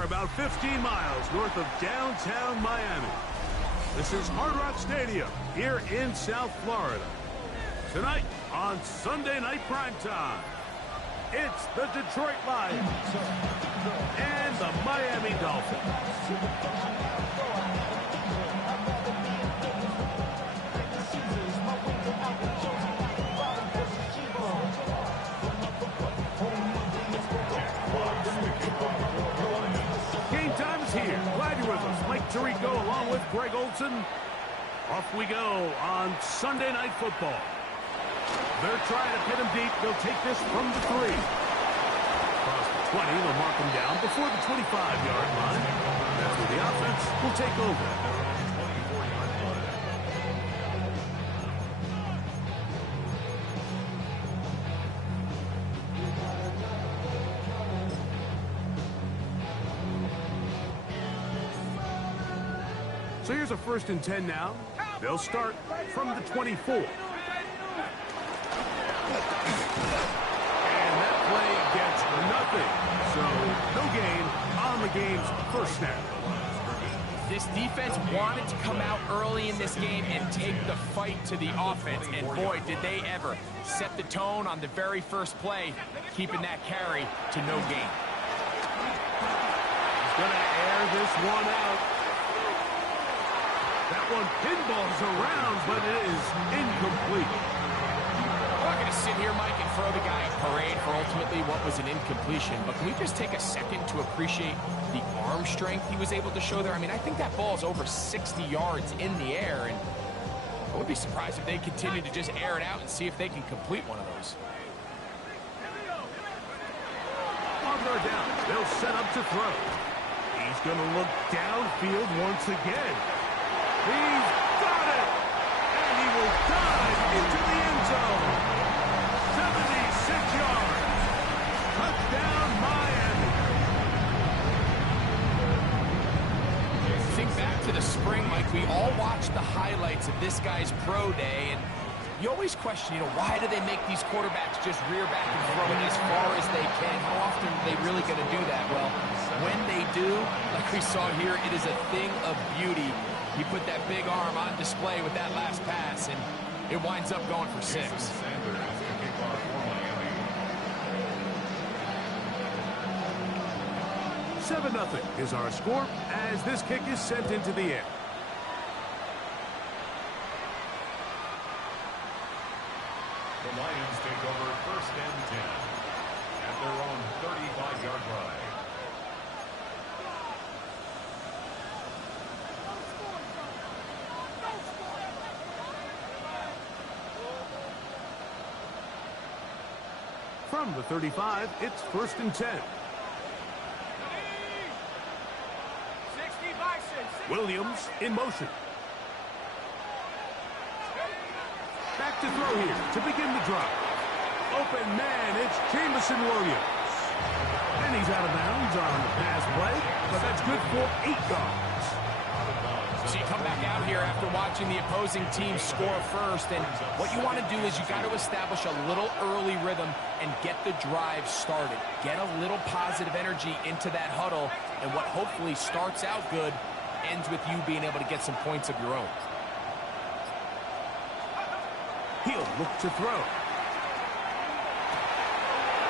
are about 15 miles north of downtown Miami. This is Hard Rock Stadium here in South Florida. Tonight on Sunday Night Primetime, it's the Detroit Lions and the Miami Dolphins. Game time is here. Glad you're with us. Mike Tirico along with Greg Olson. Off we go on Sunday Night Football. They're trying to pin him deep. They'll take this from the 3. Across the 20, they'll mark him down before the 25-yard line. That's where the offense will take over. So here's a 1st and 10 now. They'll start from the 24. And that play gets nothing. So no gain on the game's first snap. This defense wanted to come out early in this game and take the fight to the offense. And boy, did they ever set the tone on the very first play, keeping that carry to no gain. He's going to air this one out. That one pinballs around, but it is incomplete. I'm not going to sit here, Mike, and throw the guy a parade for ultimately what was an incompletion, but can we just take a second to appreciate the arm strength he was able to show there? I mean, I think that ball is over 60 yards in the air, and I would be surprised if they continue to just air it out and see if they can complete one of those. On third down, they'll set up to throw. He's going to look downfield once again. He's got it! And he will dive into the end zone. 76 yards. Touchdown, Miami. Think back to the spring, Mike. We all watched the highlights of this guy's pro day, and you always question, why do they make these quarterbacks just rear back and throw it as far as they can? How often are they really going to do that? Well, when they do, like we saw here, it is a thing of beauty. He put that big arm on display with that last pass, and it winds up going for 6. 7-0 is our score as this kick is sent into the air. The Lions take over 1st and 10 at their own 35-yard line. From the 35, it's 1st and 10. Williams in motion. Back to throw here to begin the drive. Open man, it's Jameson Williams. And he's out of bounds on the pass play, but that's good for 8 yards. So you come back out here after watching the opposing team score first, and what you want to do is you got to establish a little early rhythm and get the drive started. Get a little positive energy into that huddle, and what hopefully starts out good ends with you being able to get some points of your own. He'll look to throw.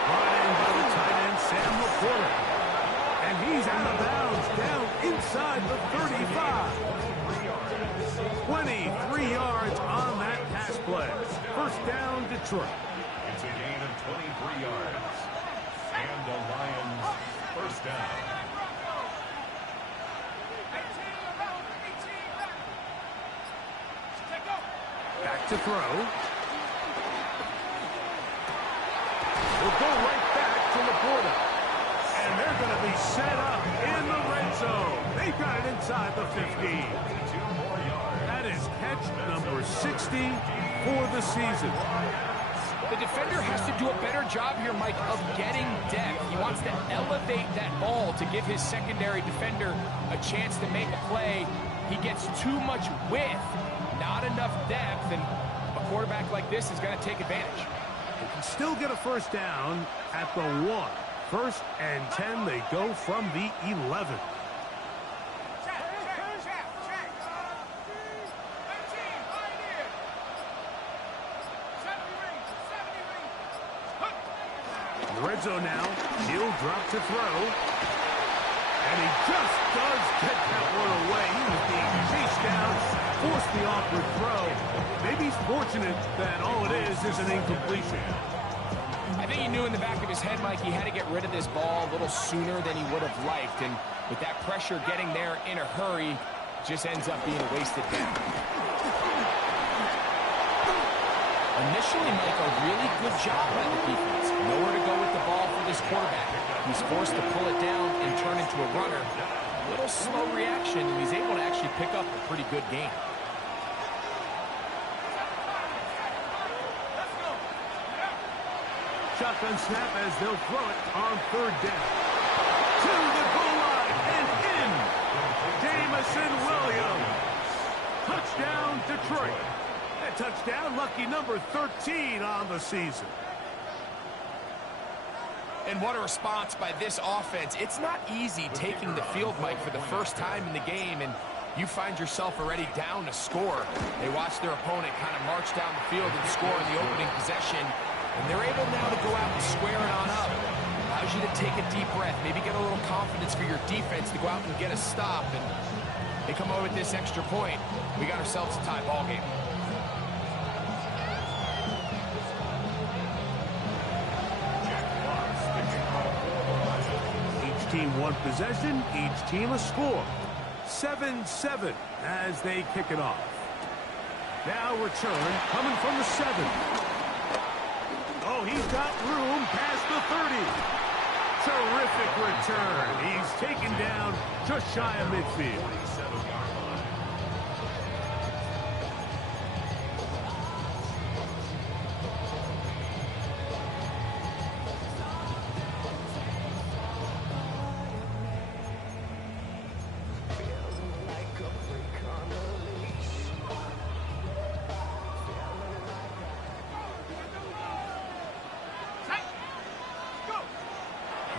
Brought in by the tight end, Sam LaPorta. And he's out of bounds down inside the 35. 23 yards on that pass play. 1st down, Detroit. It's a gain of 23 yards. And the Lions 1st down. Back to throw. We'll go right back to LaPorta. And they're going to be set up in the red zone. They've got it inside the 15. That is catch number 60 for the season. The defender has to do a better job here, Mike, of getting depth. He wants to elevate that ball to give his secondary defender a chance to make a play. He gets too much width, not enough depth, and a quarterback like this is going to take advantage. They can still get a 1st down at the 1. First and 10, they go from the 11. The red zone now. He'll drop to throw. And he just does get that one away. He was being chased down, forced the awkward throw. Maybe he's fortunate that all it is an incompletion. I think he knew in the back of his head, Mike, he had to get rid of this ball a little sooner than he would have liked. And with that pressure getting there in a hurry, just ends up being a wasted down. Initially, Mike, a really good job by the defense. Nowhere to go with the ball for this quarterback. He's forced to pull it down and turn into a runner. A little slow reaction, and he's able to actually pick up a pretty good game. Shotgun snap as they'll throw it on third down. To the goal line and in. Jamison Williams. Touchdown, Detroit. That touchdown, lucky number 13 on the season. And what a response by this offense. It's not easy taking the field, Mike, for the first time in the game, and you find yourself already down to score. They watch their opponent kind of march down the field and score in the opening possession, and they're able now to go out and square it on up. Allows you to take a deep breath, maybe get a little confidence for your defense to go out and get a stop, and they come over with this extra point. We got ourselves a tie ball game. Team one possession, each team a score. 7-7 as they kick it off. Now return coming from the 7. Oh, he's got room past the 30. Terrific return. He's taken down just shy of midfield.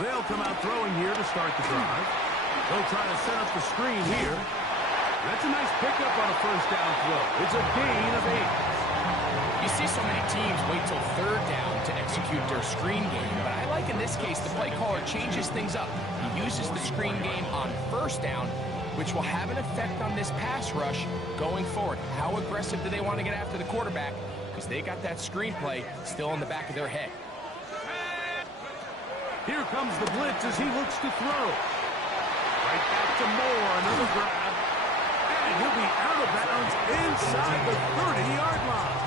They'll come out throwing here to start the drive. They'll try to set up the screen here. That's a nice pickup on a first down throw. It's a gain of 8. You see so many teams wait till third down to execute their screen game, but I like in this case the play caller changes things up. He uses the screen game on first down, which will have an effect on this pass rush going forward. How aggressive do they want to get after the quarterback? Because they got that screenplay still in the back of their head. Here comes the blitz as he looks to throw. Right back to Moore, another grab. And he'll be out of bounds inside the 30-yard line.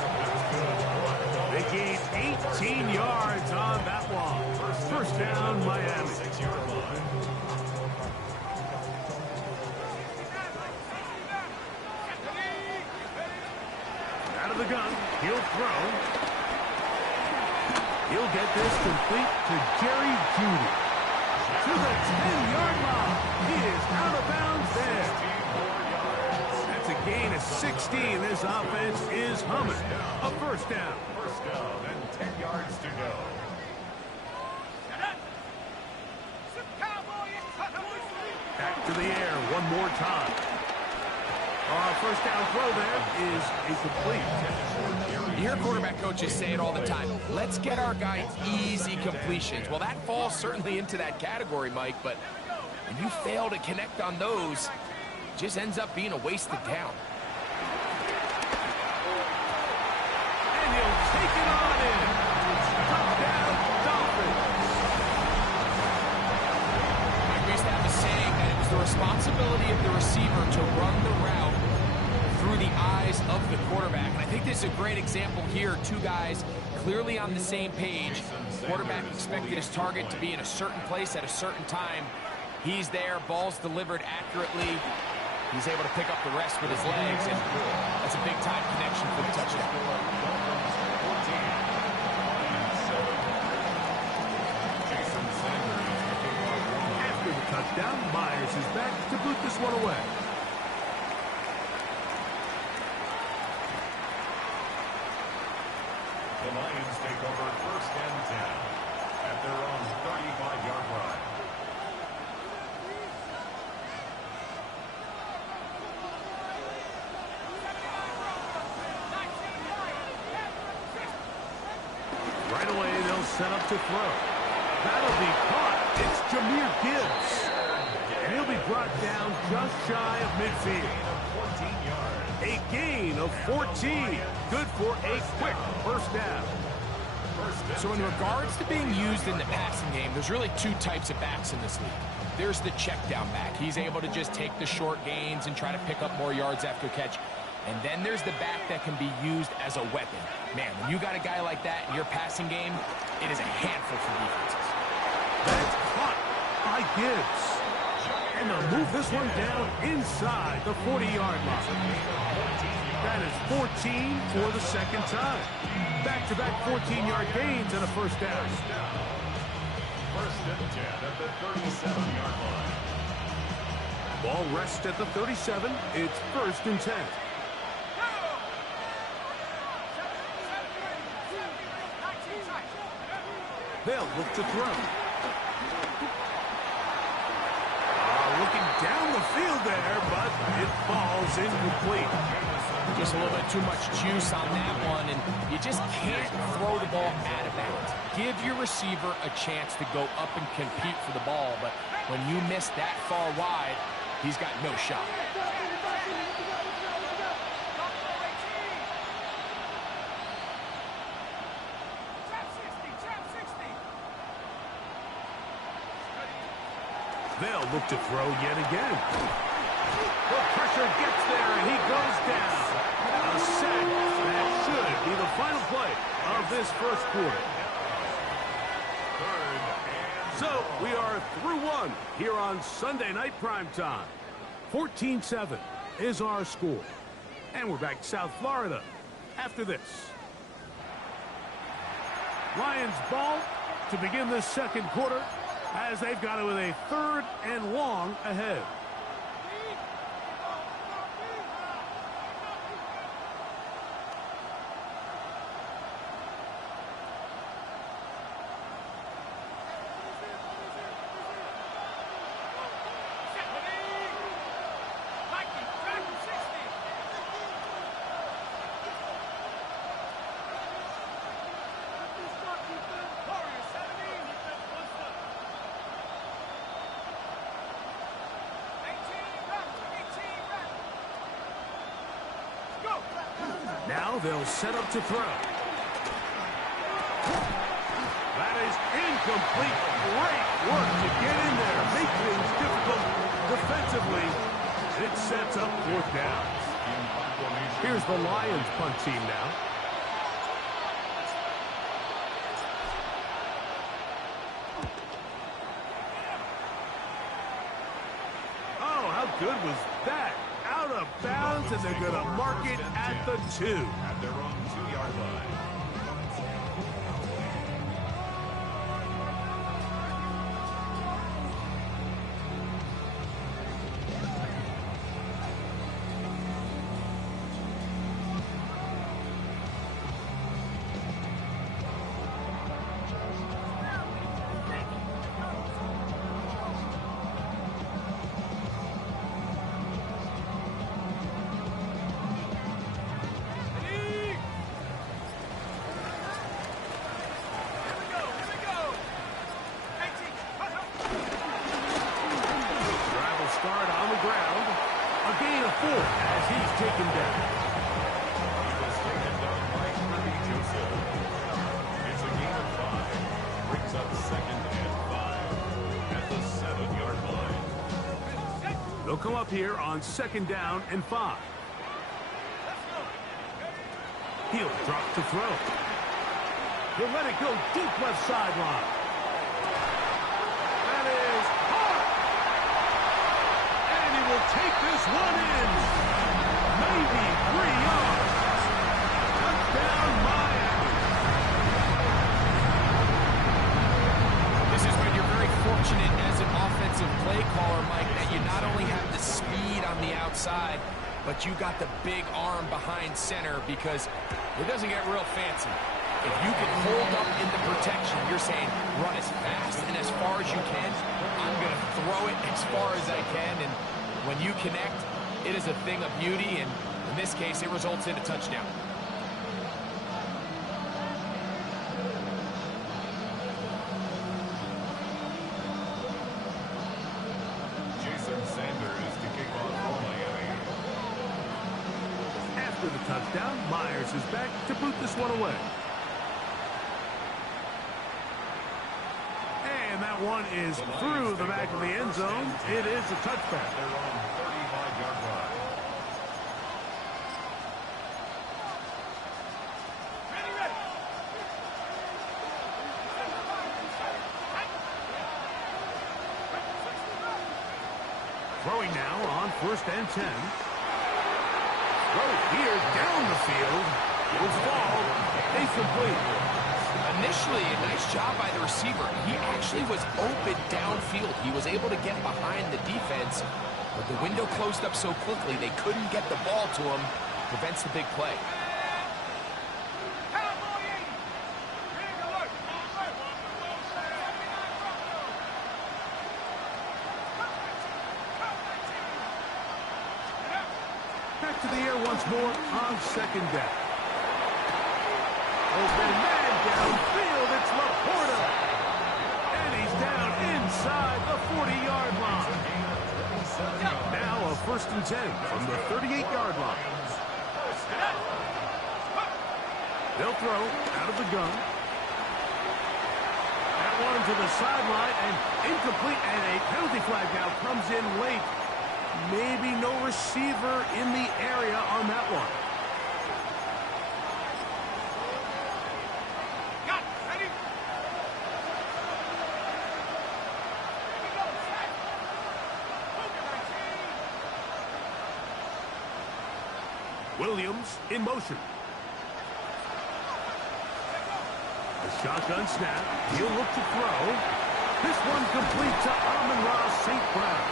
They gain 18 yards on that one. First down, Miami. Out of the gun, he'll throw. He'll get this complete to Jerry Jeudy. To the 10-yard line. He is out of bounds there. That's a gain of 16. This offense is humming. A first down. First down and 10 yards to go. Back to the air one more time. First down throw there is incomplete. You hear quarterback coaches say it all the time. Let's get our guys easy completions. Well, that falls certainly into that category, Mike, but when you fail to connect on those, it just ends up being a wasted down. And he'll take it on in. Touchdown, Dolphins. Mike, we used to have a saying that it was the responsibility of the receiver to run the route through the eyes of the quarterback. And I think this is a great example here. Two guys clearly on the same page. Quarterback expected his target to be in a certain place at a certain time. He's there, ball's delivered accurately. He's able to pick up the rest with his legs, and that's a big-time connection for the touchdown. After the touchdown, Myers is back to boot this one away. The Lions take over first and 10. at their own 35-yard line. Right away, they'll set up to throw. That'll be caught. It's Jahmyr Gibbs. And he'll be brought down just shy of midfield. A gain of 14. Good for a quick first down. So in regards to being used in the passing game, there's really two types of backs in this league. There's the check down back. He's able to just take the short gains and try to pick up more yards after catch. And then there's the back that can be used as a weapon. Man, when you got a guy like that in your passing game, it is a handful for defenses. That's caught by Gibbs. And they'll move this one down inside the 40-yard line. That is 14 for the second time. Back-to-back 14-yard gains and a first down. First and 10 at the 37-yard line. Ball rests at the 37. It's first and 10. They'll look to throw. Looking down the field there, but it falls incomplete. Just a little bit too much juice on that one, and you just can't throw the ball out of bounds. Give your receiver a chance to go up and compete for the ball, but when you miss that far wide, he's got no shot. They'll look to throw yet again. The pressure gets there, and he goes down. A sack that should be the final play of this first quarter. So we are through one here on Sunday Night Primetime. 14-7 is our score. And we're back to South Florida after this. Lions ball to begin this second quarter, as they've got it with a third and long ahead. Now they'll set up to throw. That is incomplete. Great work to get in there. Make things difficult defensively. It sets up fourth down. Here's the Lions punt team now. Oh, how good was that? Out of bounds, and they're going to mark it at the 2. At their own 2-yard line. As he's taken down. He was taken down by Kerby Joseph. It's a gain of 5. Brings up second and 5 at the 7-yard line. They'll come up here on second down and 5. He'll drop to throw. He'll let it go deep left sideline. That is hard. And he will take this one in. Maybe 3 yards. Touchdown, Miami. This is when you're very fortunate as an offensive play caller, Mike, that you not only have the speed on the outside, but you got the big arm behind center, because it doesn't get real fancy. If you can hold up in the protection, you're saying run as fast and as far as you can. I'm going to throw it as far as I can. And when you connect, it is a thing of beauty. And in this case, it results in a touchdown. Jason Sanders to kick off for Miami. After the touchdown, Myers is back to boot this one away. And that one is through the back of the end zone. It is a touchback. They're on 35-yard line. Throwing now on 1st and 10. Throw here down the field. Will fall. Incomplete. Initially, a nice job by the receiver. He actually was open downfield. He was able to get behind the defense, but the window closed up so quickly they couldn't get the ball to him. Prevents the big play. Back to the air once more on 2nd down. Open man downfield. It's Laporta. And he's down inside the 40-yard line. Now a 1st and 10 from the 38-yard line. They'll throw out of the gun. That one to the sideline and incomplete. And a penalty flag now comes in late. Maybe no receiver in the area on that one. Williams in motion. A shotgun snap. He'll look to throw. This one complete to Amon-Ra St. Brown.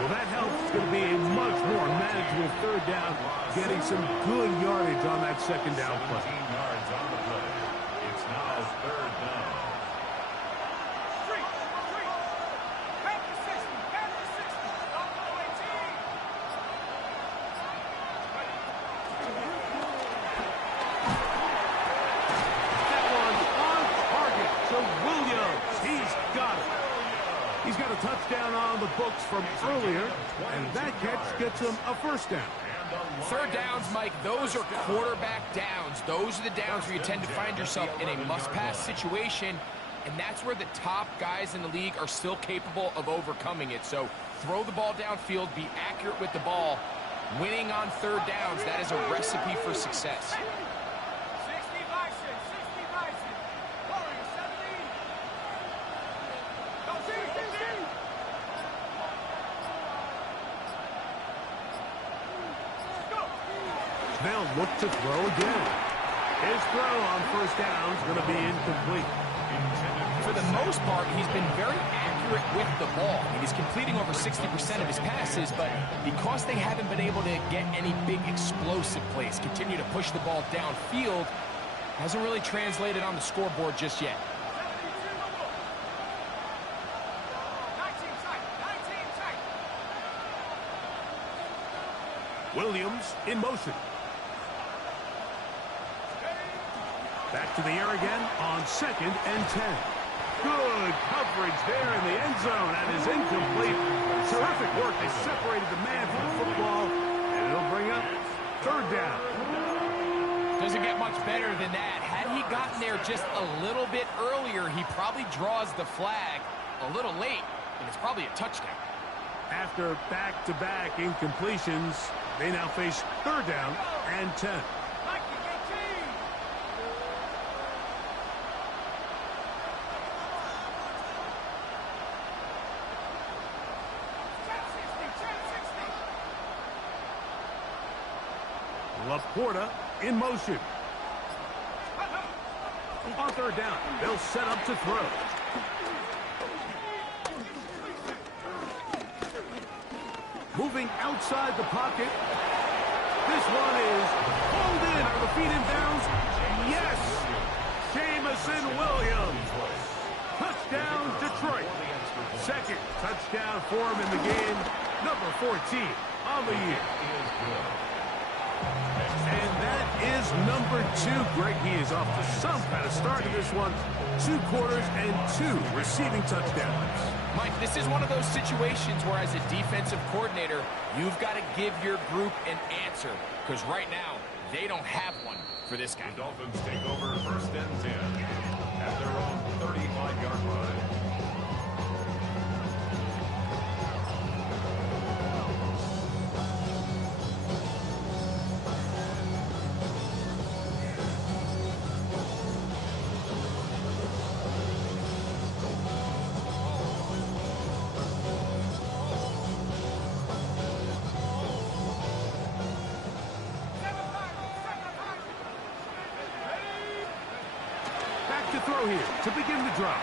Well, that helps. It's going to be a much more manageable 3rd down, getting some good yardage on that 2nd down play. 17 yards on the play. It's now 3rd down. He's got a touchdown on the books from earlier, and that catch gets him a 1st down. 3rd downs, Mike, those are quarterback downs. Those are the downs where you tend to find yourself in a must-pass situation, and that's where the top guys in the league are still capable of overcoming it. So throw the ball downfield, be accurate with the ball. Winning on 3rd downs, that is a recipe for success. They'll look to throw again. His throw on 1st down is going to be incomplete. For the most part, he's been very accurate with the ball. I mean, he's completing over 60% of his passes, but because they haven't been able to get any big explosive plays, continue to push the ball downfield, hasn't really translated on the scoreboard just yet. Williams in motion. Back to the air again on 2nd and 10. Good coverage there in the end zone. That is incomplete. Terrific work. They separated the man from the football, and it'll bring up 3rd down. Doesn't get much better than that. Had he gotten there just a little bit earlier, he probably draws the flag a little late, and it's probably a touchdown. After back-to-back incompletions, they now face 3rd down and 10. Laporta in motion. On 3rd down, they'll set up to throw. Moving outside the pocket. This one is pulled in. Are the feet in bounds? Yes. out for him in the game. Number 14 on the year. And that is number 2. Greg, he is off to some kind of start in this one. 2 quarters and 2 receiving touchdowns. Mike, this is one of those situations where as a defensive coordinator, you've got to give your group an answer. Because right now, they don't have one for this guy. The Dolphins take over first and 10 at their own 35-yard line. To throw here to begin the drive.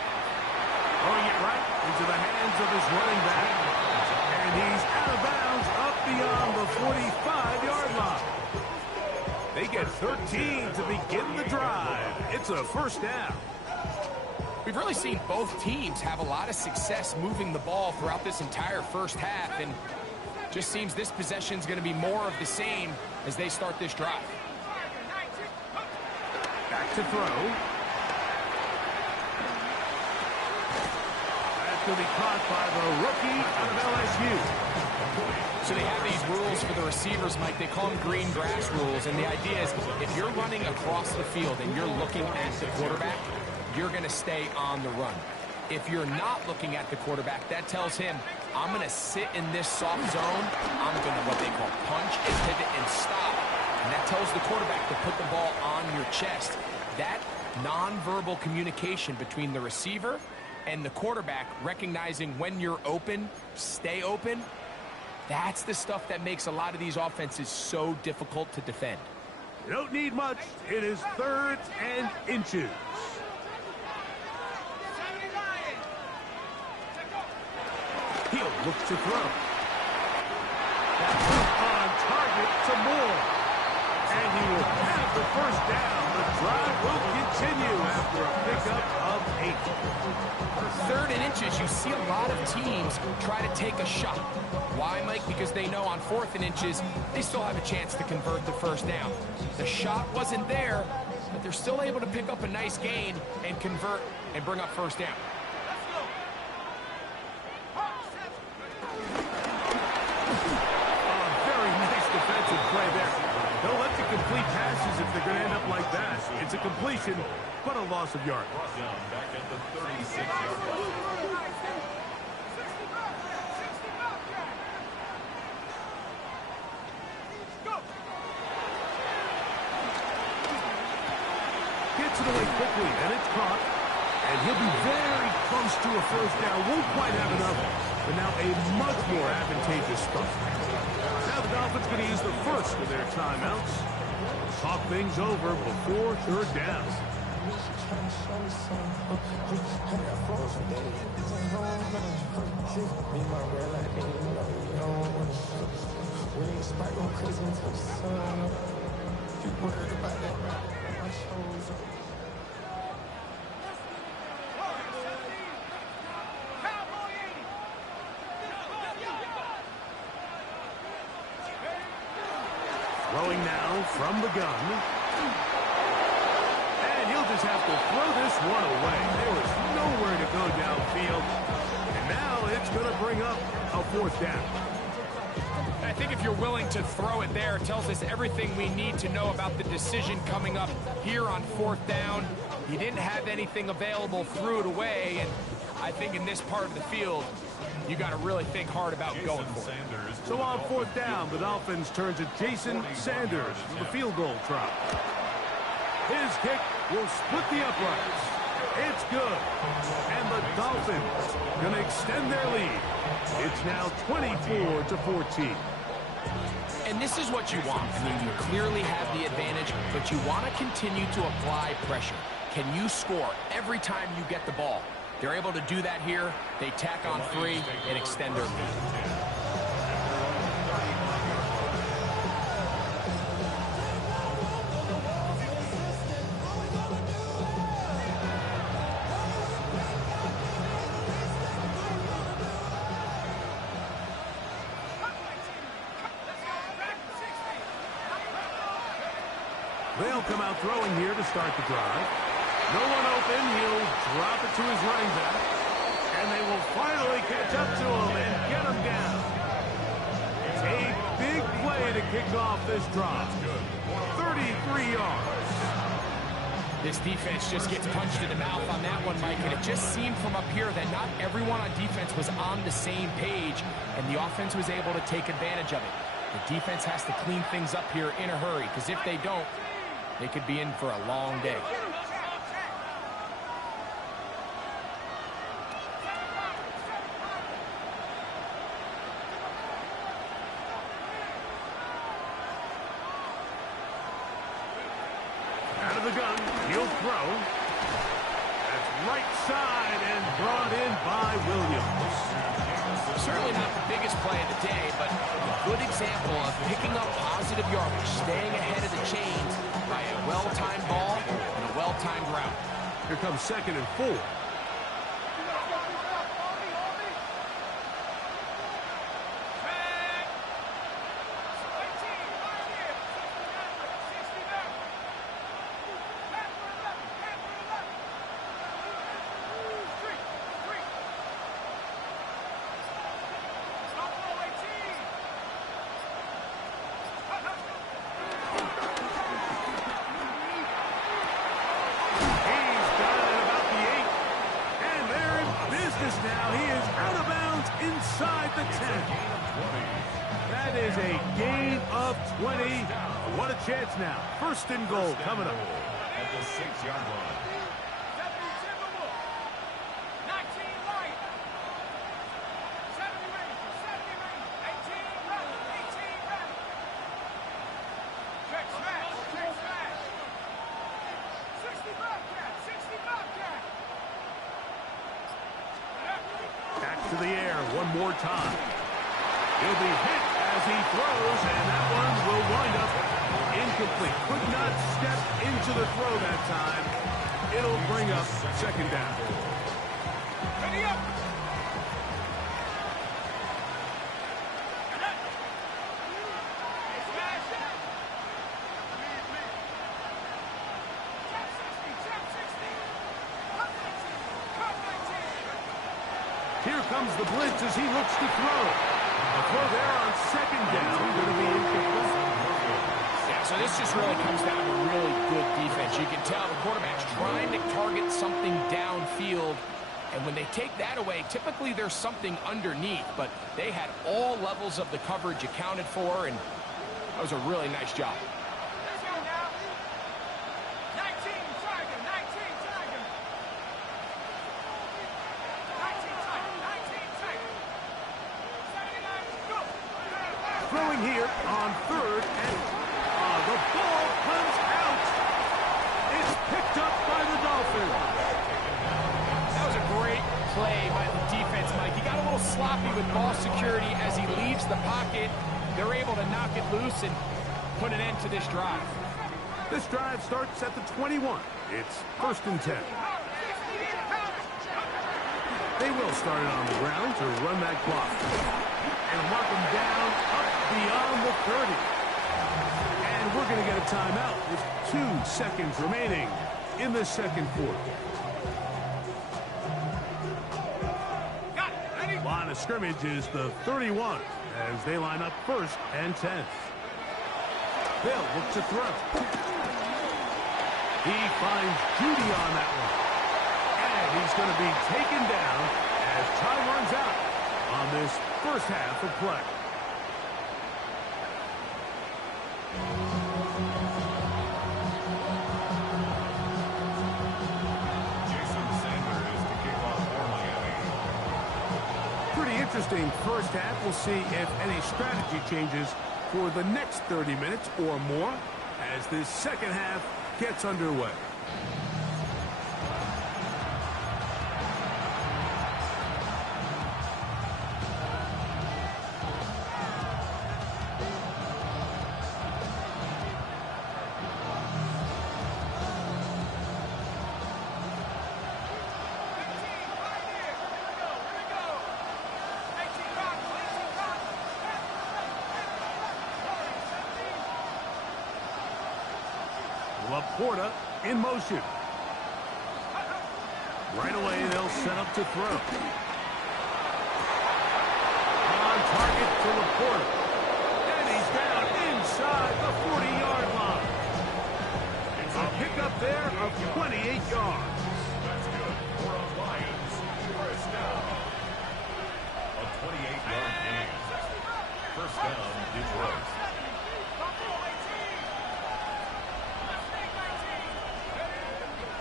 Throwing it right into the hands of his running back. And he's out of bounds up beyond the 45-yard line. They get 13 to begin the drive. It's a first down. We've really seen both teams have a lot of success moving the ball throughout this entire first half, and just seems this possession is going to be more of the same as they start this drive. Back to throw. Will be caught by the rookie out of LSU. So they have these rules for the receivers, Mike. They call them green grass rules, and the idea is if you're running across the field and you're looking at the quarterback, you're going to stay on the run. If you're not looking at the quarterback, that tells him, I'm going to sit in this soft zone. I'm going to what they call punch and pivot and stop. And that tells the quarterback to put the ball on your chest. That nonverbal communication between the receiver and the quarterback, recognizing when you're open, stay open, that's the stuff that makes a lot of these offenses so difficult to defend. You don't need much. It is 3rd and inches. He'll look to throw. That's on target to Moore. And he will have the first down. The drive will continue after a pickup of 8. 3rd and inches, you see a lot of teams try to take a shot. Why, Mike? Because they know on 4th and inches, they still have a chance to convert the first down. The shot wasn't there, but they're still able to pick up a nice gain and convert and bring up first down. Very nice defensive play there. Don't let you complete passes if they're going to end up like that. It's a completion, but a loss of yards. Down back at the 36-yard line. Gets it away quickly, and it's caught. And he'll be very close to a first down. Won't quite have enough, but now a much more advantageous spot. Now the Dolphins going to use the first of their timeouts. Talk things over before 3rd down. Throwing now from the gun. And he'll just have to throw this one away. There was nowhere to go downfield. And now it's going to bring up a 4th down. I think if you're willing to throw it there, it tells us everything we need to know about the decision coming up here on 4th down. He didn't have anything available, threw it away, and I think in this part of the field, you got to really think hard about going for it. So on 4th down, the Dolphins turn to Jason Sanders for the field goal try. His kick will split the uprights. It's good. And the Dolphins going to extend their lead. It's now 24-14. And this is what you want. I mean, you clearly have the advantage, but you want to continue to apply pressure. Can you score every time you get the ball? They're able to do that here. They tack on 3 and extend their lead. They'll come out throwing here to start the drive. No one open. He'll drop it to his running back. And they will finally catch up to him and get him down. A big play to kick off this drive. 33 yards. This defense just gets punched in the mouth on that one, Mike, and it just seemed from up here that not everyone on defense was on the same page, and the offense was able to take advantage of it. The defense has to clean things up here in a hurry, because if they don't, they could be in for a long day. Out of the gun, he'll throw. That's right side and brought in by Williams. Certainly not the biggest play of the day, but a good example of picking up positive yardage, staying ahead of the chains by a well-timed ball and a well-timed route. Here comes 2nd and 4. Now he is out of bounds inside the 10. That is a gain of 20. What a chance now. 1st and goal coming up. At the 6-yard line. Back to the air one more time. He'll be hit as he throws, and that one will wind up incomplete. Could not step into the throw that time. It'll bring up 2nd down. Ready up! Here comes the blitz as he looks to throw. The throw there on 2nd down, going to be incomplete. Yeah, so this just really comes down to really good defense. You can tell the quarterback's trying to target something downfield, and when they take that away, typically there's something underneath, but they had all levels of the coverage accounted for, and that was a really nice job. Throwing here on 3rd, and the ball comes out. It's picked up by the Dolphins. That was a great play by the defense, Mike. He got a little sloppy with ball security as he leaves the pocket. They're able to knock it loose and put an end to this drive. This drive starts at the 21. It's 1st and 10. They will start it on the ground to run that clock. And mark them down up beyond the 30. And we're going to get a timeout with 2 seconds remaining in the 2nd quarter. Line of scrimmage is the 31 as they line up 1st and 10. Bill looks to throw. He finds Judy on that one. And he's going to be taken down as time runs out on this 1st half of play. Jason Sanders to kick off for Miami. Pretty interesting 1st half. We'll see if any strategy changes for the next 30 minutes or more as this 2nd half gets underway. Laporta in motion. Right away, they'll set up to throw. On target to Laporta. And he's down inside the 40-yard line. A pickup there of 28 yards. That's good for a Lions first down. A 28-yard gain. First down, Detroit.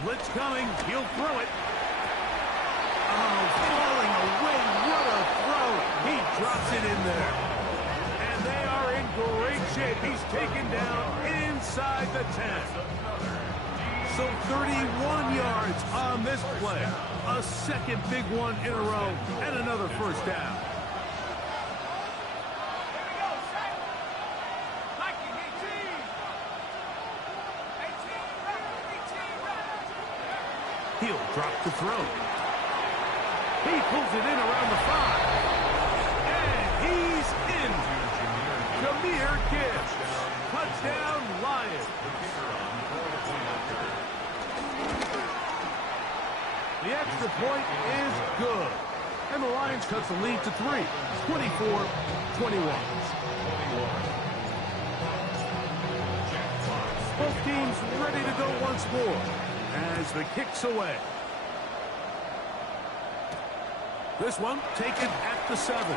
Blitz coming. He'll throw it. Oh, falling away. What a throw. He drops it in there. And they are in great shape. He's taken down inside the 10. So 31 yards on this play. A second big one in a row. And another first down. He'll drop the throw. He pulls it in around the 5. And he's in. Jahmyr Gibbs. Touchdown, Lions. The extra point is good. And the Lions cuts the lead to 3. 24-21. Both teams ready to go once more as the kick's away. This one taken at the 7.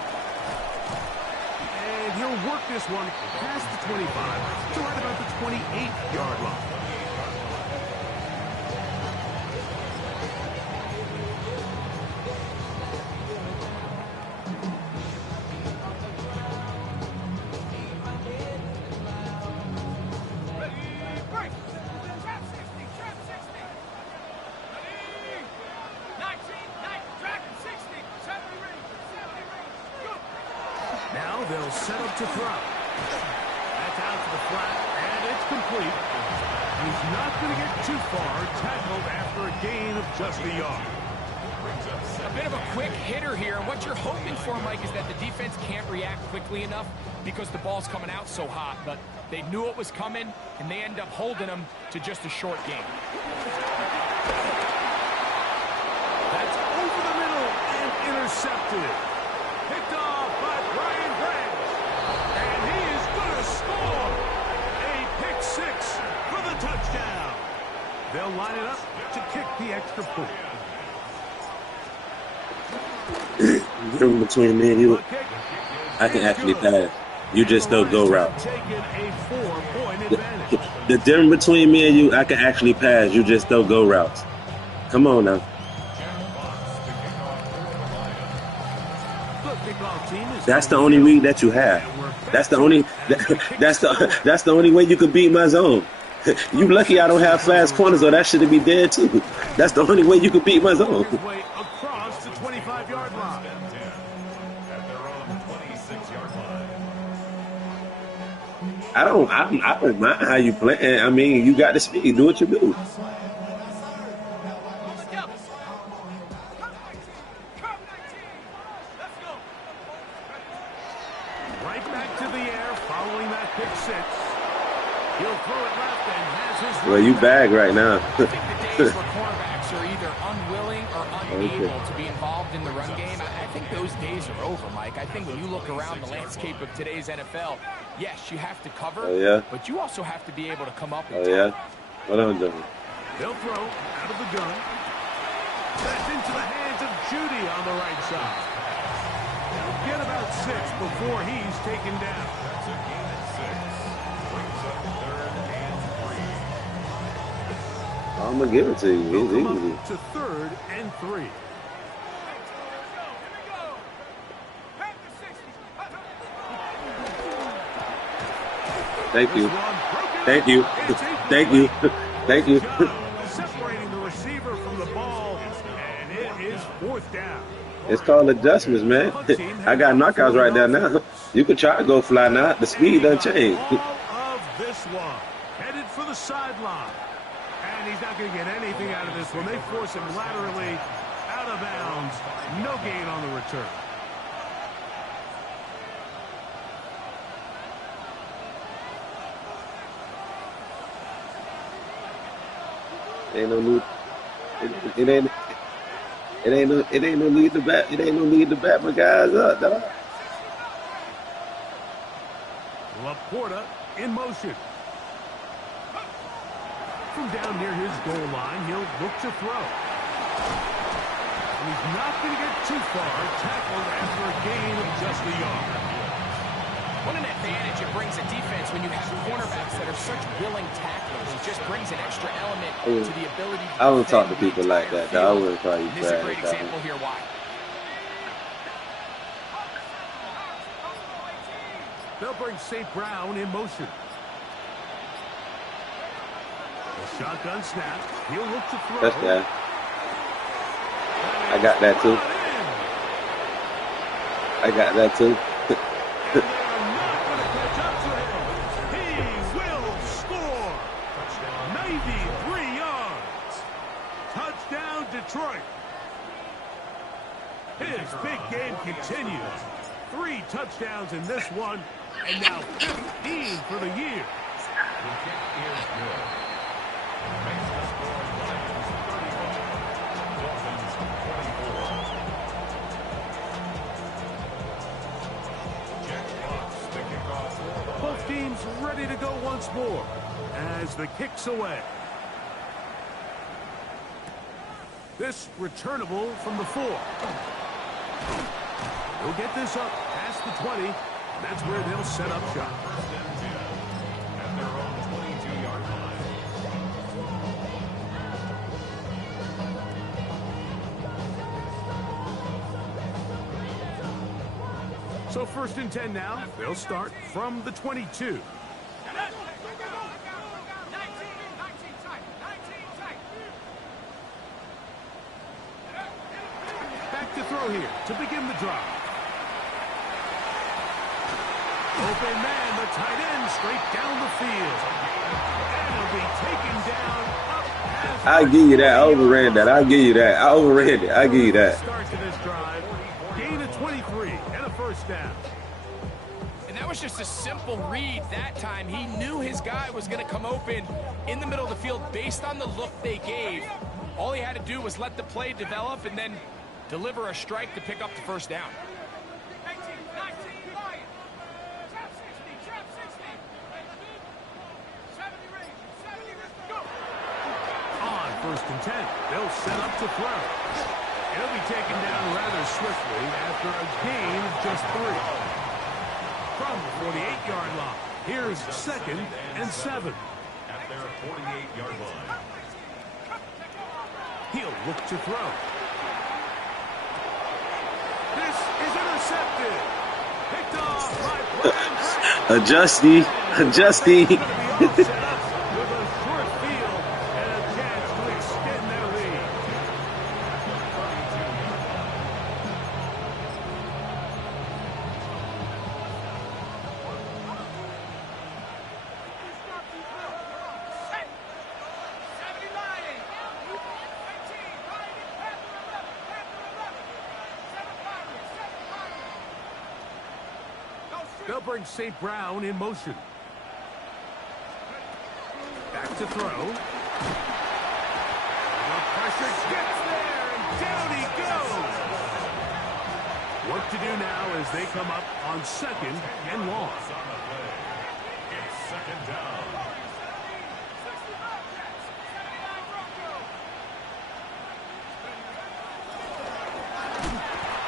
And he'll work this one past the 25 to right about the 28-yard line. Now they'll set up to throw. That's out to the flat, and it's complete. He's not going to get too far, tackled after a gain of just a yard. A bit of a quick hitter here, and what you're hoping for, Mike, is that the defense can't react quickly enough because the ball's coming out so hot, but they knew it was coming, and they end up holding them to just a short game. That's over the middle and intercepted. Picked off by Brian Branch. And he is going to score. A pick 6 for the touchdown. They'll line it up to kick the extra point. Between me and you, I can actually pass. You just don't go route. The difference between me and you, I can actually pass. You just don't go routes. Come on now. That's the only read that you have. That's the only. That's the only way you could beat my zone. You lucky I don't have fast corners, or that should be dead too. That's the only way you could beat my zone. Across the 25-yard line. I don't mind how you play. I mean, you got the speed. Do what you do. Right back to the air following that pick 6. He'll throw it left and has his. Well, you bag right now. I think the days where cornerbacks are either unwilling or unable to be involved in the run game, I think those days are over, Mike. I think when you look around the landscape of today's NFL, yes, you have to cover, but you also have to be able to come up and What I'm doing. They'll throw out of the gun. That's into the hands of Judy on the right side. They'll get about 6 before he's taken down. That's a gain of 6. Brings up 3rd and 3. I'm gonna give it to you. It's easy. To 3rd and 3. Thank you. Thank you. Thank you. Thank you. Separating the receiver from the ball, and it is 4th down. It's called adjustments, man. I got knockouts right there now. You could try to go fly now. The speed doesn't change. All of this one headed for the sideline, and he's not going to get anything out of this one. They force him laterally out of bounds. No gain on the return. Ain't no need. It ain't. It ain't no need to bat. It ain't no need to bat my guys up, dog. Laporta in motion. From down near his goal line, he'll look to throw. And he's not going to get too far, tackled after a gain of just a yard. What an advantage it brings a defense when you have cornerbacks that are such willing tacklers. It just brings an extra element to the ability to I don't talk to defend people the like entire that, dog. I field. wouldn't call you And this is a trash, great dog. example here why. They'll bring St. Brown in motion. A shotgun snap. He'll look to throw. Touchdown. I got that too. I got that too. They're not going to catch up to him. He will score. 93 yards. Touchdown, Detroit. His big game continues. 3 touchdowns in this one, and now 15 for the year. The kick is good. Makes the score Lions 31, Dolphins 24. Jack Fox, the kickoff for the Both teams ready to go once more as the kick's away. This returnable from the 4. He'll get this up past the 20. And that's where they'll set up shop. First and 10 at their own 22-yard line. So first and 10 now. They'll start from the 22. Back to throw here to begin the drive. Open man, the tight end, straight down the field. And he'll be taken down up past I give you that. I overran that. I give you that. I overran it. I give you that. Start to this drive. Gain of 23 and a first down. And that was just a simple read that time. He knew his guy was going to come open in the middle of the field based on the look they gave. All he had to do was let the play develop and then deliver a strike to pick up the first down. On first and 10, they'll set up to throw. He'll be taken down rather swiftly after a gain of just 3. From the 48-yard line, here's second and 7. At their 48-yard line. He'll look to throw. This is intercepted. Picked off by Brian. Adjusty. Adjusty. Going to be all set up with a short field and a chance to extend their lead. They'll bring St. Brown in motion. Back to throw. The pressure gets there, and down he goes. Work to do now as they come up on second and long. On the play. It's second down.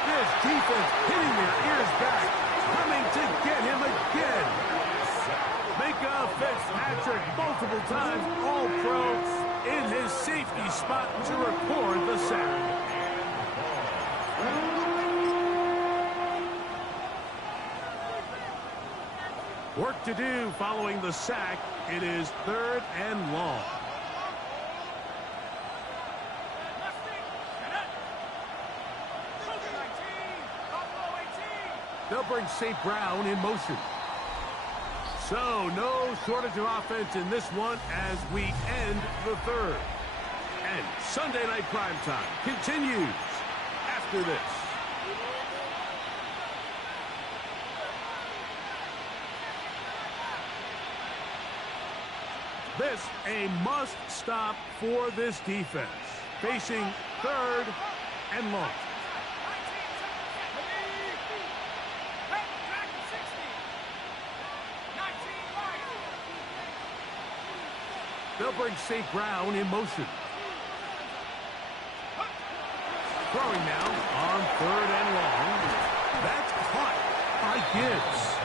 This defense hitting their ears back, coming to get him again. Micah Fitzpatrick multiple times All-Pro in his safety spot to record the sack. Work to do following the sack. It is third and long. They'll bring St. Brown in motion. So no shortage of offense in this one as we end the third. And Sunday Night Primetime continues after this. This a must stop for this defense. Facing 3rd and long. They'll bring St. Brown in motion. Throwing now on 3rd and long. That's caught by Gibbs.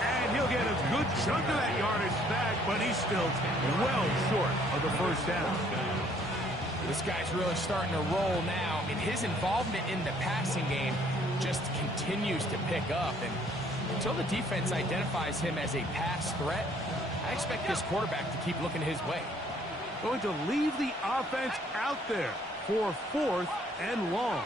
And he'll get a good chunk of that yardage back, but he's still well short of the first down. This guy's really starting to roll now. I mean, his involvement in the passing game just continues to pick up. And until the defense identifies him as a pass threat, I expect this quarterback to keep looking his way. Going to leave the offense out there for 4th and long.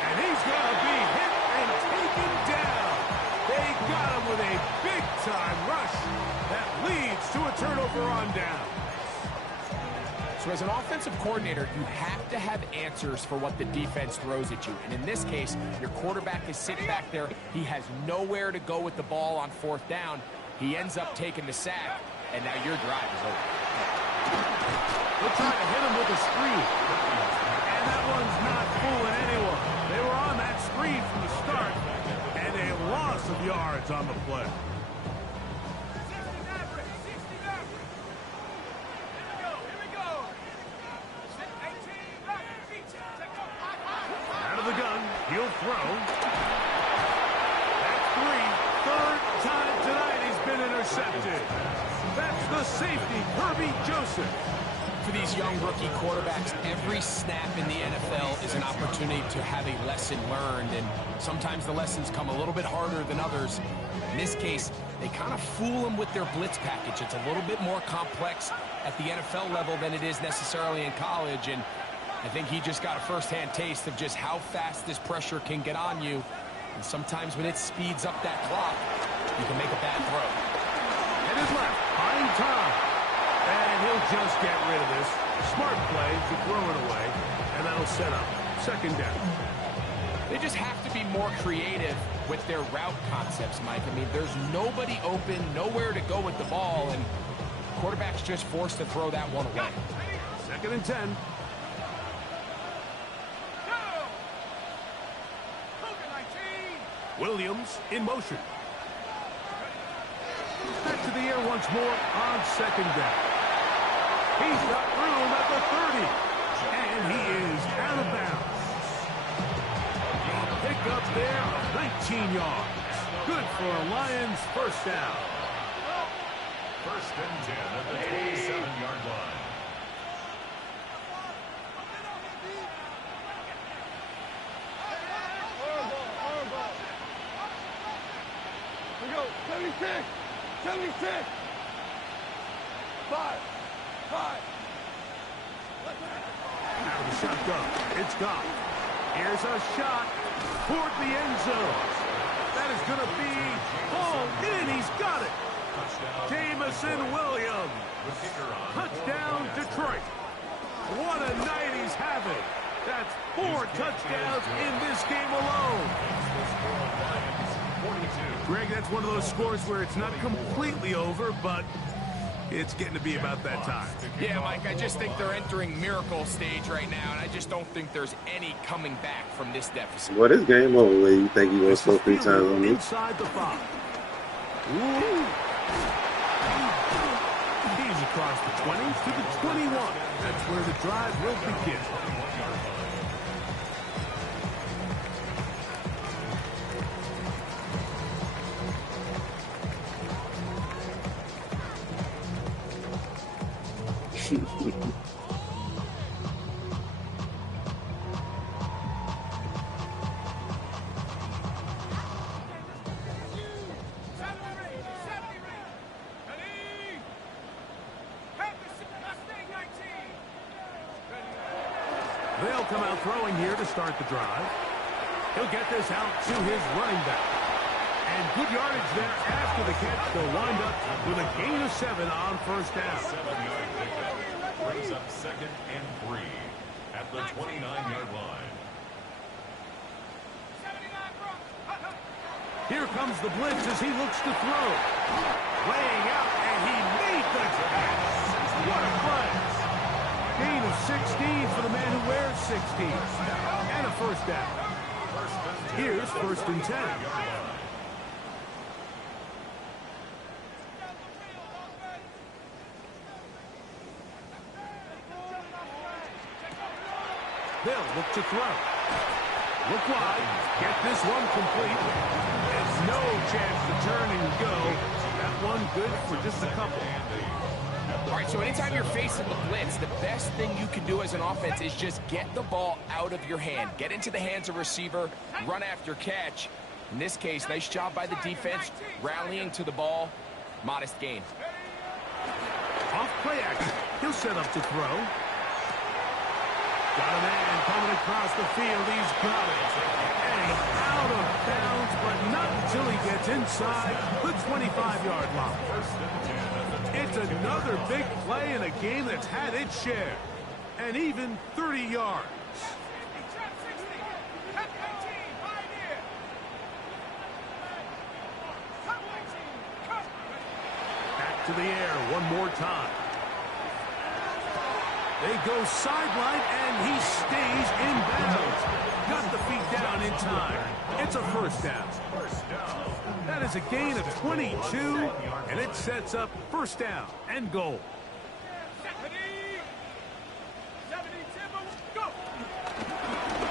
And he's going to be hit and taken down. They got him with a big-time rush that leads to a turnover on down. So as an offensive coordinator, you have to have answers for what the defense throws at you. And in this case, your quarterback is sitting back there. He has nowhere to go with the ball on 4th down. He ends up taking the sack, and now your drive is over. They'll try to hit him with a screen. And that one's not fooling anyone. They were on that screen from the start, and a loss of yards on the play. Out of the gun, he'll throw. That's 3rd time tonight he's been intercepted. That's the safety, Kirby Joseph. For these young rookie quarterbacks, every snap in the NFL is an opportunity to have a lesson learned, and sometimes the lessons come a little bit harder than others. In this case, they kind of fool them with their blitz package. It's a little bit more complex at the NFL level than it is necessarily in college, and I think he just got a first-hand taste of just how fast this pressure can get on you, and sometimes when it speeds up that clock, you can make a bad throw. And his left, buying time. And he'll just get rid of this. Smart play to throw it away, and that'll set up 2nd down. They just have to be more creative with their route concepts, Mike. I mean, there's nobody open, nowhere to go with the ball, and quarterback's just forced to throw that one away. 2nd and 10. Williams in motion. Back to the air once more on 2nd down. He's got room at the 30. And he is out of bounds. A pickup there of 19 yards. Good for a Lions first down. 1st and 10 at the 27-yard line. We go, 76! 76! 5! Out of the shotgun. It's gone. Here's a shot toward the end zone. That is going to be hauled in. He's got it. Jamison Williams. Touchdown, Detroit. What a night he's having. That's 4 touchdowns in this game alone. Greg, that's one of those scores where it's not completely over, but it's getting to be about that time. Yeah, Mike, I just think they're entering miracle stage right now, and I just don't think there's any coming back from this deficit. Well, this game over when you think you're going to score 3 times on me. Inside the 5. Ooh. He's across the 20 to the 21. That's where the drive will begin. They'll come out throwing here to start the drive. He'll get this out to his running back. And good yardage there after the catch. They'll wind up with a gain of 7 on first down. brings up second and 3 at the 29-yard line. Here comes the blitz as he looks to throw. Laying out, and he made the catch. What a play. Gain of 16 for the man who wears 16. And a first down. Here's 1st and 10. They'll look to throw. Look wide. Get this one complete. There's no chance to turn and go. That one good for just a couple. All right, so anytime you're facing the blitz, the best thing you can do as an offense is just get the ball out of your hand. Get into the hands of receiver, run after catch. In this case, nice job by the defense, rallying to the ball. Modest gain. Off play action. He'll set up to throw. Got a man coming across the field. He's got it. And out of bounds, but not until he gets inside the 25-yard line. It's another big play in a game that's had its share. And even 30 yards. Back to the air one more time. They go sideline, and he stays in bounds. Got the feet down in time. It's a first down. That is a gain of 22, and it sets up first down and goal.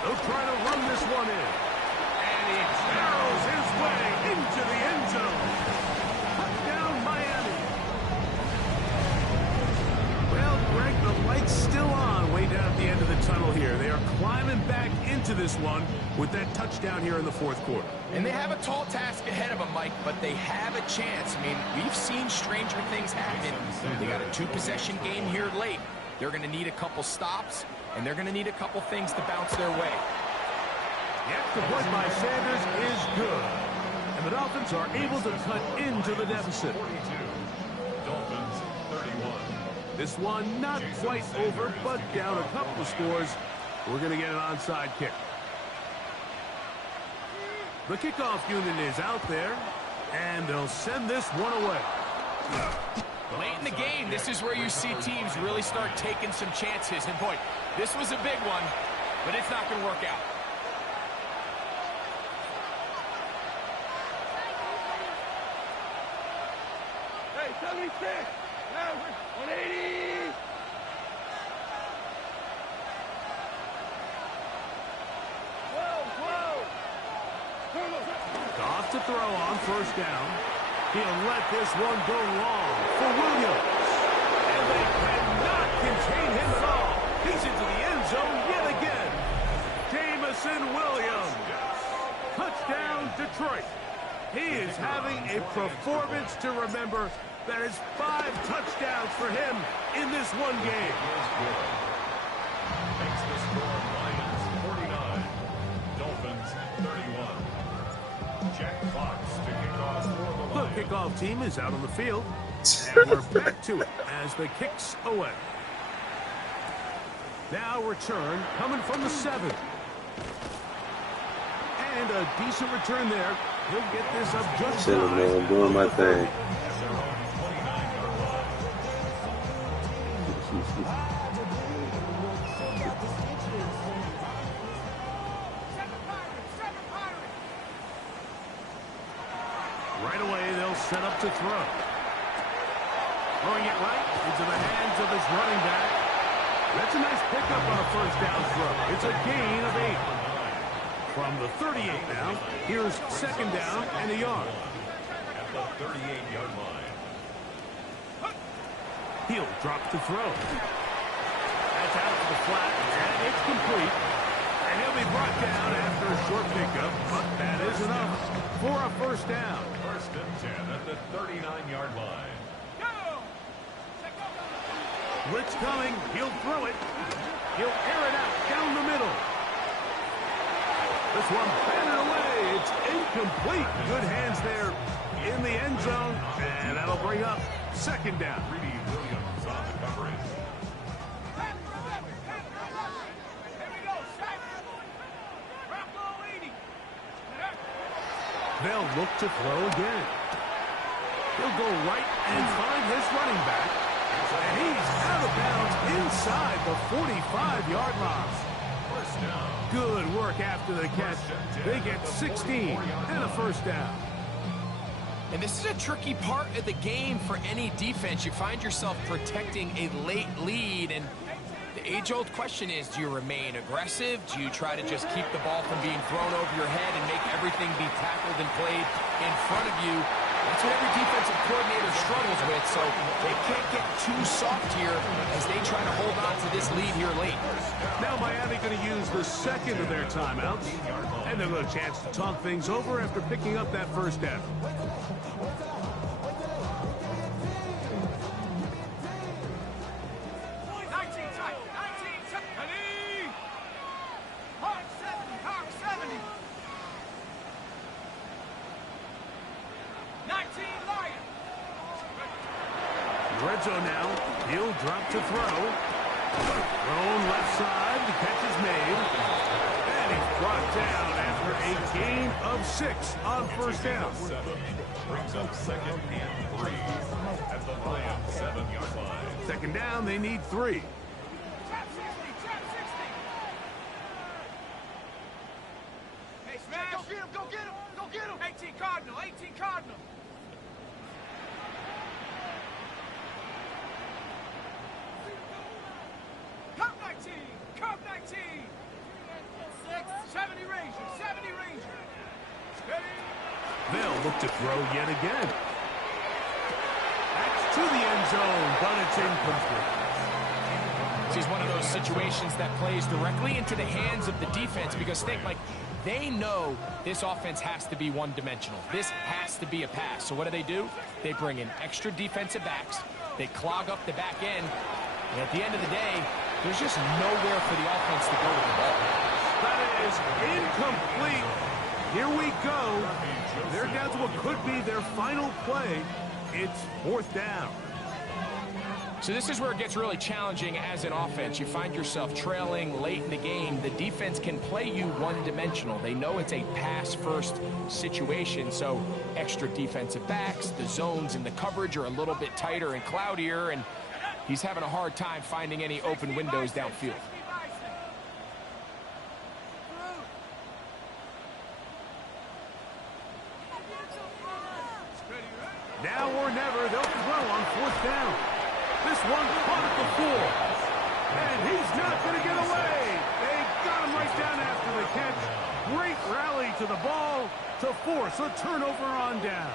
They'll try to run this one in. And he barrels his way into the end zone. Touchdown, Miami. Well, Greg, the light's still on way down at the end of the tunnel here. They are climbing back into this one with that touchdown here in the 4th quarter. And they have a tall task ahead of them, Mike, but they have a chance. I mean, we've seen stranger things happen. They got a 2-possession game here late. They're going to need a couple stops, and they're going to need a couple things to bounce their way. Yep, the play by Sanders is good. And the Dolphins are able to cut into the deficit. 42. Dolphins 31. This one not quite over, but down a couple of scores. We're going to get an onside kick. The kickoff unit is out there, and they'll send this one away. Late in the game, this is where you see teams really start taking some chances. And boy, this was a big one, but it's not going to work out. Hey, 76! 180! Off to throw on first down. He'll let this one go long for Williams. And they cannot contain him at all. He's into the end zone yet again. Jameson Williams. Touchdown, Detroit. He is having a performance to remember. That is 5 touchdowns for him in this one game. Makes the score Lions 49, Dolphins 31. Jack Fox to kick off for the The Lions. kickoff team is out on the field. And we're back to it as the kicks away. Now return coming from the 7. And a decent return there. He'll get this up just Chilling, man. I'm doing my thing. Right away, they'll set up to throw. Throwing it right into the hands of his running back. That's a nice pickup on a first down throw. It's a gain of 8. From the 38 now, here's second down and a yard. At the 38-yard line. He'll drop to throw. That's out to the flat, and it's complete. And he'll be brought down after a short pickup, but that is enough for a first down. First and 10 at the 39-yard line. Blitz coming. He'll throw it. He'll air it out down the middle. This one batted away. It's incomplete. Good hands there in the end zone. And that'll bring up second down. Greedy Williams on the coverage. They'll look to throw again. He'll go right and find his running back. And he's out of bounds inside the 45-yard line. Good work after the catch. They get 16 and a first down. And this is a tricky part of the game for any defense. You find yourself protecting a late lead, and the age-old question is, do you remain aggressive? Do you try to just keep the ball from being thrown over your head and make everything be tackled and played in front of you? That's what every defensive coordinator struggles with, so they can't get too soft here as they try to hold on to this lead here late. Now Miami going to use the second of their timeouts, and they'll get a chance to talk things over after picking up that first down. Red zone now. He'll drop to throw. Thrown left side. The catch is made. And he's brought down after a gain of 6 on first down. Brings up second and 3 at the Lions 7-yard line. Second down, they need 3. Trap 60, trap 60. Hey, Smash. Go get him, go get him, go get him. 18 Cardinal, 18 Cardinal. Cup 19, Cup 19. 70 Ranger, 70 Ranger. Steady. They'll look to throw yet again. That's to the end zone, but it's incomplete. This is one of those situations that plays directly into the hands of the defense because think, like, they know this offense has to be one-dimensional. This has to be a pass. So what do? They bring in extra defensive backs. They clog up the back end. And at the end of the day, there's just nowhere for the offense to go with the ball. That is incomplete. Here we go. They're down to what could be their final play. It's fourth down. So this is where it gets really challenging as an offense. You find yourself trailing late in the game. The defense can play you one-dimensional. They know it's a pass-first situation, so extra defensive backs, the zones and the coverage are a little bit tighter and cloudier, and he's having a hard time finding any open windows downfield. Now or never, they'll throw on fourth down. This one caught at the 4. And he's not going to get away. They got him right down after the catch. Great rally to the ball to force a turnover on down.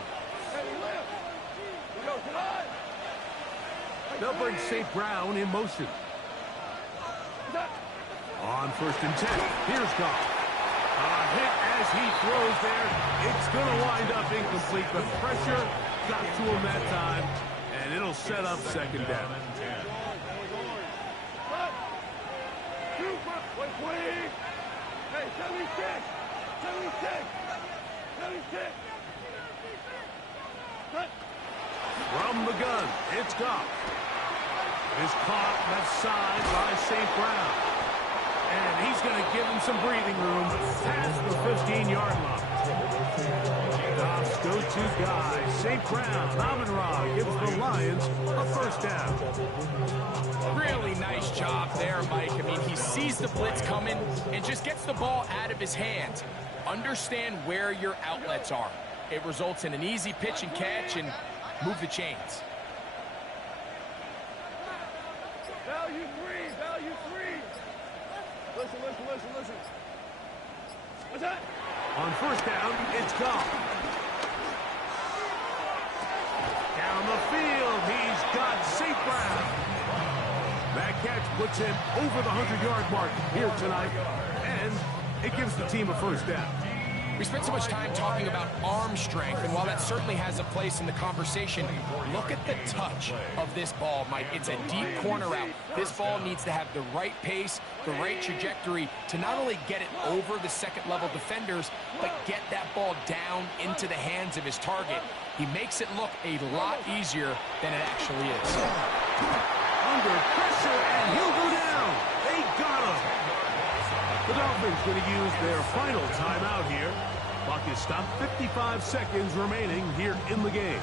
They'll bring St. Brown in motion. On first and 10, here's Goff. A hit as he throws there. It's going to wind up incomplete. The pressure got to him that time, and it'll set up second down. Hey, 76! 76! 76! From the gun, it's Goff. Is caught left side by St. Brown. And he's going to give him some breathing room past the 15-yard line. Goff's go-to guy, St. Brown, Amon-Ra gives the Lions a first down. Really nice job there, Mike. I mean, he sees the blitz coming and just gets the ball out of his hands. Understand where your outlets are. It results in an easy pitch and catch and move the chains. Value 3! Value 3! Listen, listen, listen, listen. What's that? On first down, it's Goff. Down the field, he's got St. Brown. That catch puts him over the 100-yard mark here tonight, and it gives the team a first down. We spent so much time talking about arm strength, and while that certainly has a place in the conversation, look at the touch of this ball, Mike. It's a deep corner route. This ball needs to have the right pace, the right trajectory to not only get it over the second-level defenders, but get that ball down into the hands of his target. He makes it look a lot easier than it actually is. Under pressure, and he'll go down. They got him. The Dolphins going to use their final timeout here. Clock is stopped. 55 seconds remaining here in the game.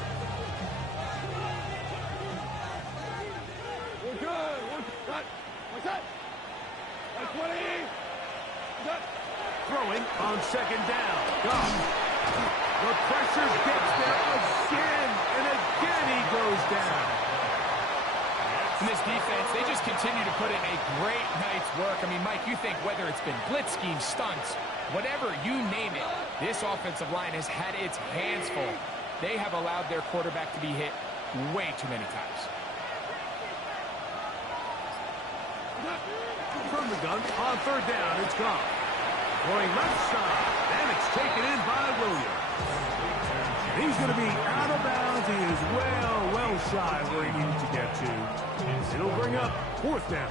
We're good. We're good. What's that? 20. Good. Throwing on second down. Goff. The pressure gets there again, and again he goes down. In this defense, they just continue to put in a great night's work. I mean, Mike, you think whether it's been blitz scheme, stunts, whatever you name it, this offensive line has had its hands full. They have allowed their quarterback to be hit way too many times. From the gun, on third down, it's Goff. Going left side, and it's taken in by Williams. He's going to be out of bounds. He is well shy where he needs to get to. It'll bring up fourth down.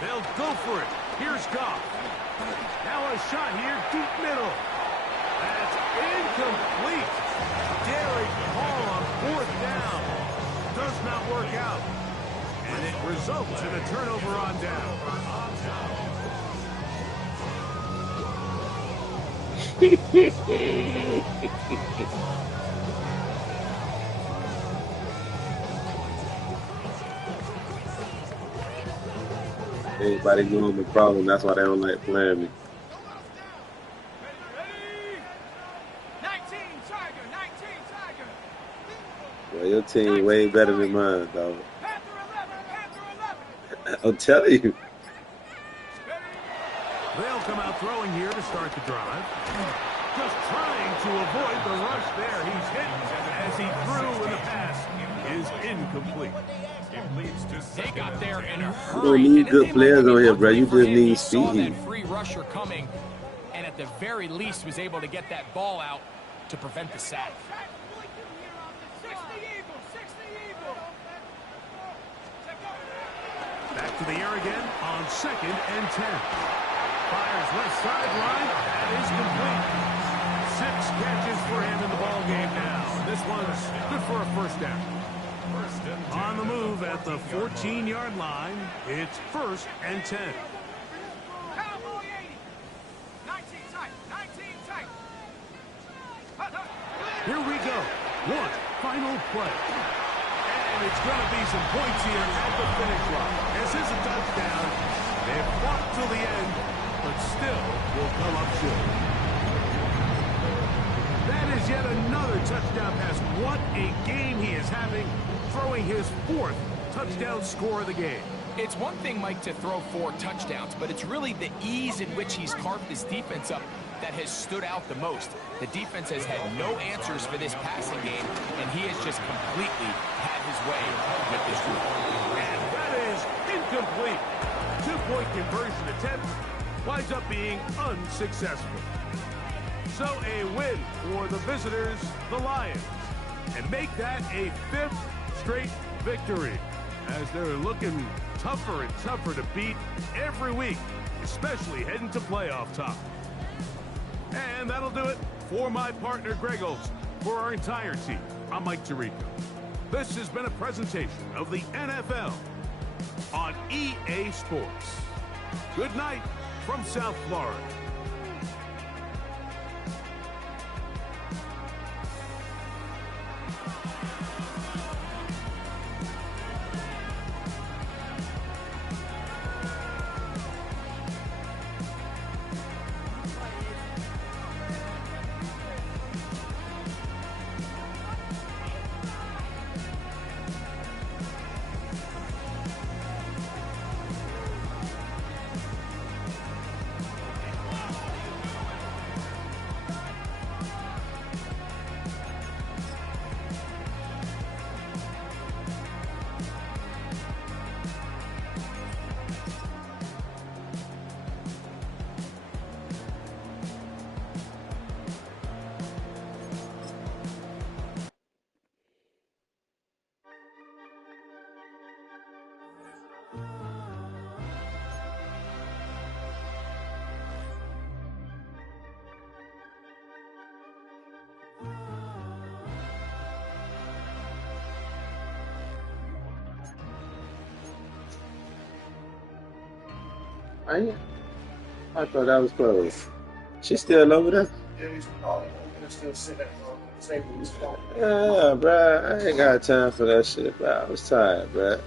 They'll go for it. Here's Goff. Now a shot here, deep middle. That's incomplete. Derek Hall on fourth down. Does not work out. And it results in a turnover on down. Everybody knowing the problem. That's why they don't like playing me. 19 Tiger. 19 Tiger. Well, your team way better than mine, dog. Panther 11. Panther 11. I'm telling you. They'll come out throwing here to start the drive. Just trying to avoid the rush there. He's hit as he threw, and the pass is incomplete. They got there in a You hurry. don't need And good they players looked on here, like bro. You for just him. need He saw speed. that free rusher coming, and at the very least was able to get that ball out to prevent the sack. 60 Eagle. 60 Eagle. Back to the air again on second and 10. Fires left sideline. That is complete. 6 catches for him in the ball game now. This one's good for a first down. On the move at the 14-yard line, it's first and 10. Cowboy 80. 19 tight. 19 tight. Here we go. One final play. And it's going to be some points here at the finish line. This is a touchdown. They've fought till the end, but still will come up short. That is yet another touchdown pass. What a game he is having, throwing his 4th touchdown score of the game. It's one thing, Mike, to throw 4 touchdowns, but it's really the ease in which he's carved this defense up that has stood out the most. The defense has had no answers for this passing game, and he has just completely had his way with this group. And that is incomplete. 2-point conversion attempt winds up being unsuccessful. So a win for the visitors, the Lions, and make that a 5th straight victory as they're looking tougher and tougher to beat every week, especially heading to playoff time. And that'll do it for my partner, Greg Olson. For our entire team, I'm Mike Tirico. This has been a presentation of the NFL on EA Sports. Good night from South Florida. I thought that was closed. She's still over there? Yeah, bro. I ain't got time for that shit, bro. I was tired, bro.